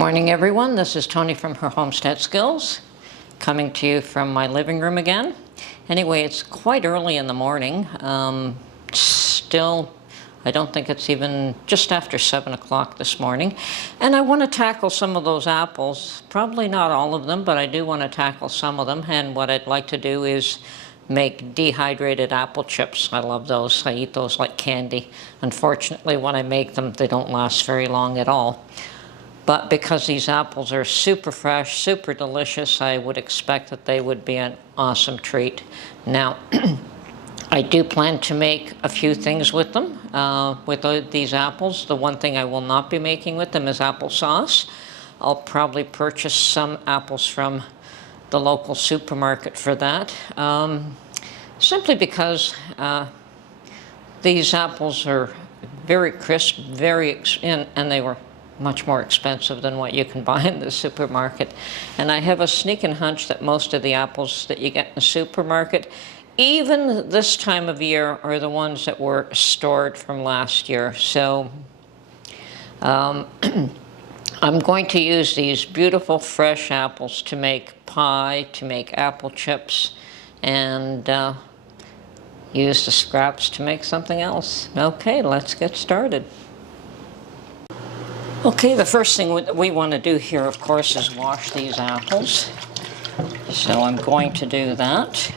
morning, everyone. This is Tony from Her Homestead Skills, coming to you from my living room again. Anyway, it's quite early in the morning. Still, I don't think it's even just after 7 o'clock this morning. And I want to tackle some of those apples. Probably not all of them, but I do want to tackle some of them. And what I'd like to do is make dehydrated apple chips. I love those. I eat those like candy. Unfortunately, when I make them, they don't last very long at all. But because these apples are super fresh, super delicious, I would expect that they would be an awesome treat. Now, I do plan to make a few things with them, with these apples. The one thing I will not be making with them is applesauce. I'll probably purchase some apples from the local supermarket for that, simply because these apples are very crisp, and they were much more expensive than what you can buy in the supermarket. And I have a sneaking hunch that most of the apples that you get in the supermarket, even this time of year, are the ones that were stored from last year. So I'm going to use these beautiful fresh apples to make pie, to make apple chips, and use the scraps to make something else. Okay, let's get started. Okay, the first thing we want to do here, of course, is wash these apples. So I'm going to do that.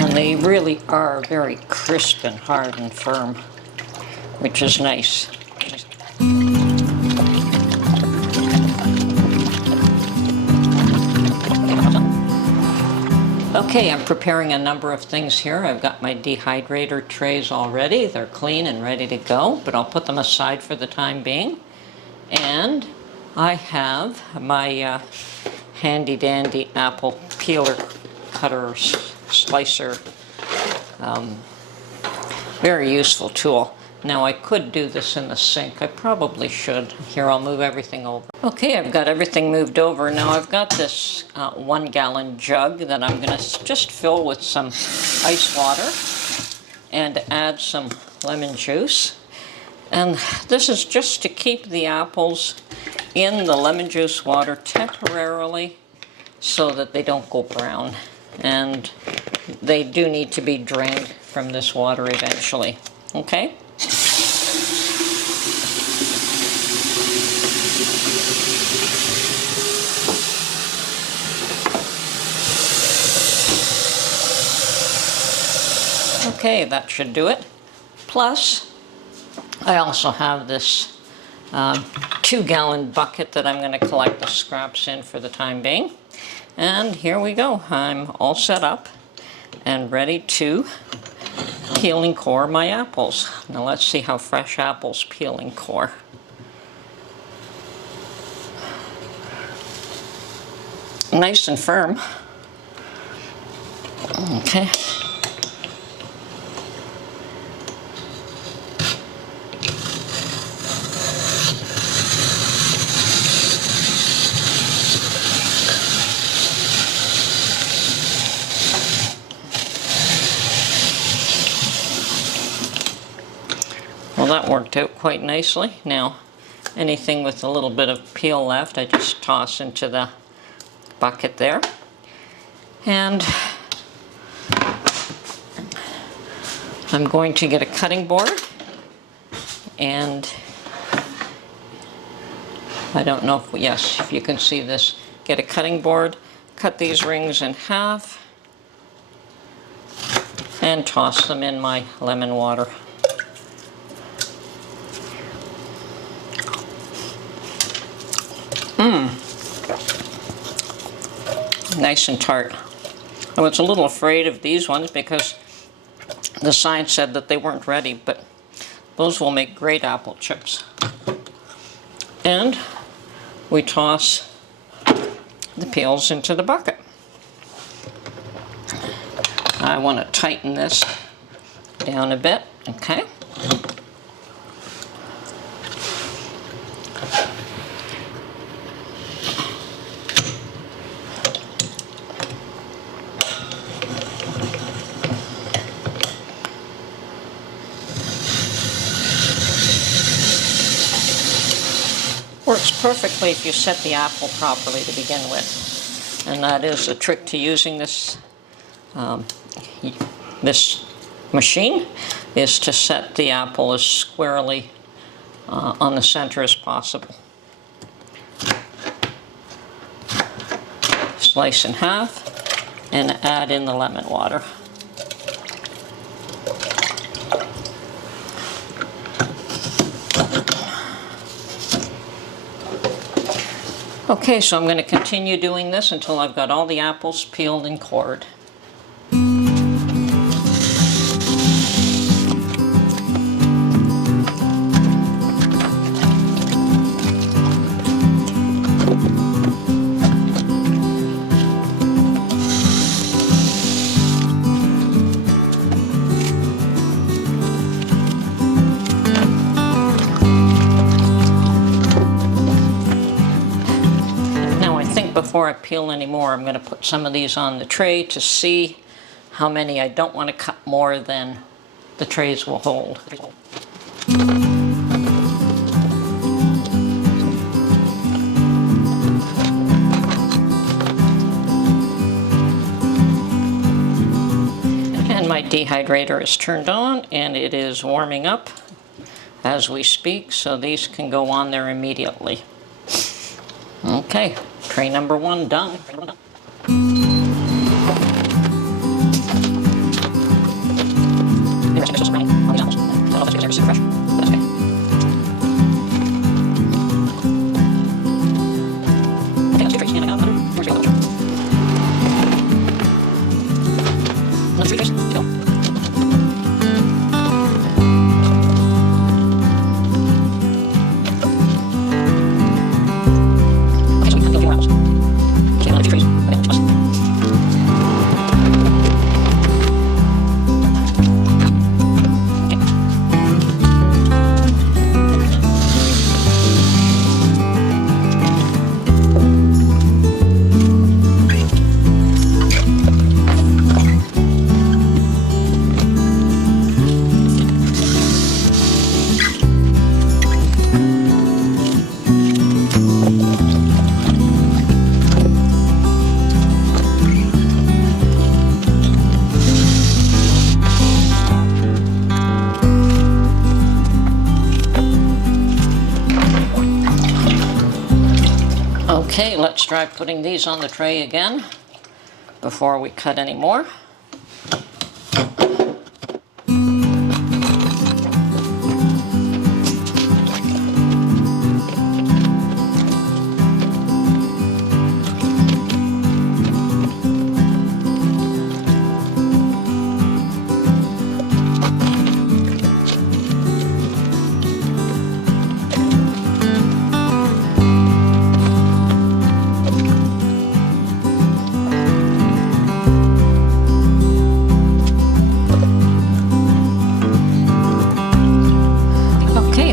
And they really are very crisp and hard and firm, which is nice. Okay, I'm preparing a number of things here. I've got my dehydrator trays already. They're clean and ready to go, but I'll put them aside for the time being. And I have my handy dandy apple peeler cutter slicer. Very useful tool. Now I could do this in the sink. I probably should. Here, I'll move everything over. Okay, I've got everything moved over. Now I've got this 1 gallon jug that I'm gonna just fill with some ice water and add some lemon juice. And this is just to keep the apples in the lemon juice water temporarily so that they don't go brown. And they do need to be drained from this water eventually, okay? Okay, that should do it. Plus, I also have this 2 gallon bucket that I'm going to collect the scraps in for the time being. And here we go. I'm all set up and ready to peel and core my apples. Now let's see how fresh apples peel and core. Nice and firm. Okay. Well, that worked out quite nicely. Now, anything with a little bit of peel left, I just toss into the bucket there. And I'm going to get a cutting board, and I don't know if, yes, if you can see this, get a cutting board, cut these rings in half, and toss them in my lemon water. Nice and tart. I was a little afraid of these ones because the sign said that they weren't ready, but those will make great apple chips. And we toss the peels into the bucket. I want to tighten this down a bit, okay? works perfectly if you set the apple properly to begin with. And that is the trick to using this, this machine, is to set the apple as squarely on the center as possible. Slice in half and add in the lemon water. Okay, so I'm going to continue doing this until I've got all the apples peeled and cored. Before I peel any more, I'm going to put some of these on the tray to see how many. I don't want to cut more than the trays will hold. And my dehydrator is turned on and it is warming up as we speak, so these can go on there immediately. Okay, tray number 1 done. Okay, let's try putting these on the tray again before we cut any more.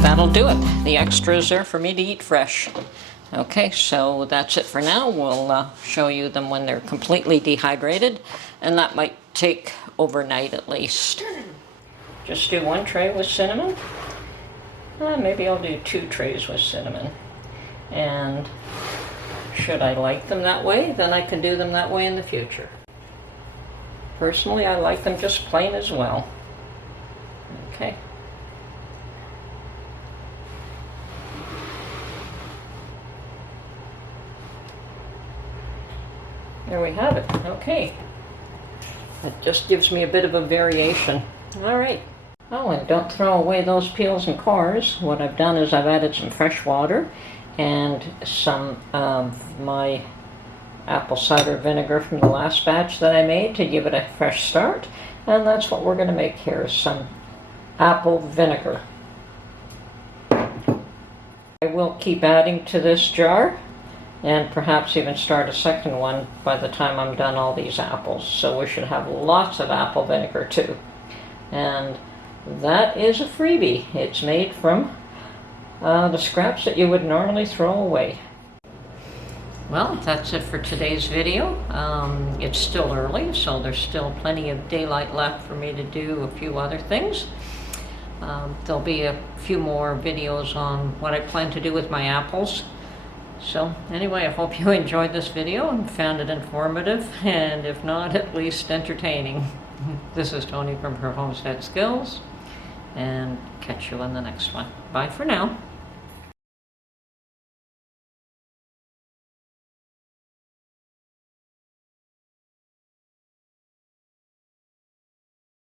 That'll do it. The extras are for me to eat fresh. Okay, so that's it for now. We'll show you them when they're completely dehydrated, and that might take overnight at least. Just do 1 tray with cinnamon. Maybe I'll do 2 trays with cinnamon. And should I like them that way, then I can do them that way in the future. Personally, I like them just plain as well. Okay. There we have it. Okay. That just gives me a bit of a variation. All right. Oh, and don't throw away those peels and cores. What I've done is I've added some fresh water and some of my apple cider vinegar from the last batch that I made to give it a fresh start. And that's what we're going to make here, is some apple vinegar. I will keep adding to this jar, and perhaps even start a second one by the time I'm done all these apples. So we should have lots of apple vinegar too. And that is a freebie. It's made from the scraps that you would normally throw away. Well, that's it for today's video. It's still early, so there's still plenty of daylight left for me to do a few other things. There'll be a few more videos on what I plan to do with my apples. So anyway, I hope you enjoyed this video and found it informative, and if not, at least entertaining. This is Tony from Her Homestead Skills, and catch you in the next one. Bye for now.